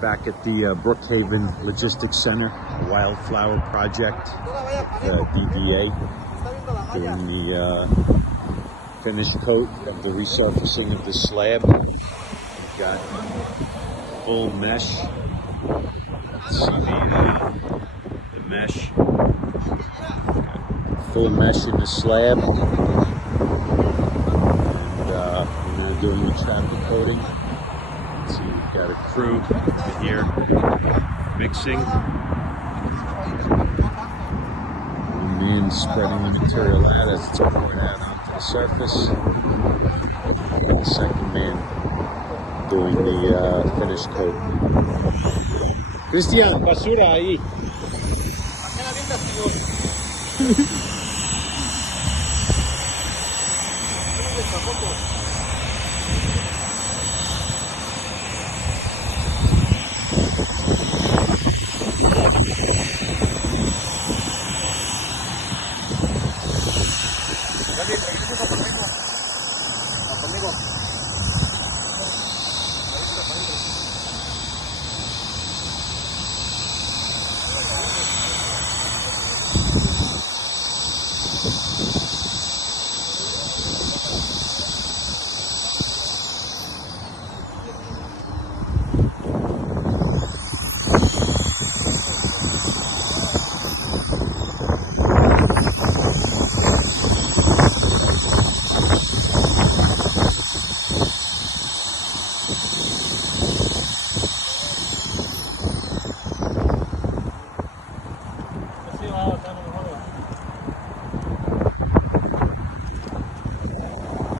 Back at the Brookhaven Logistics Center, Wildflower Project, DBA, doing the finished coat of the resurfacing of the slab. We've got full mesh. See the mesh. Full mesh in the slab. And we're now doing the traffic coating. So we've got a crew here mixing. One man spreading the material out as it's poured out onto the surface. And the second man doing the finished coat. Cristian, basura ahí.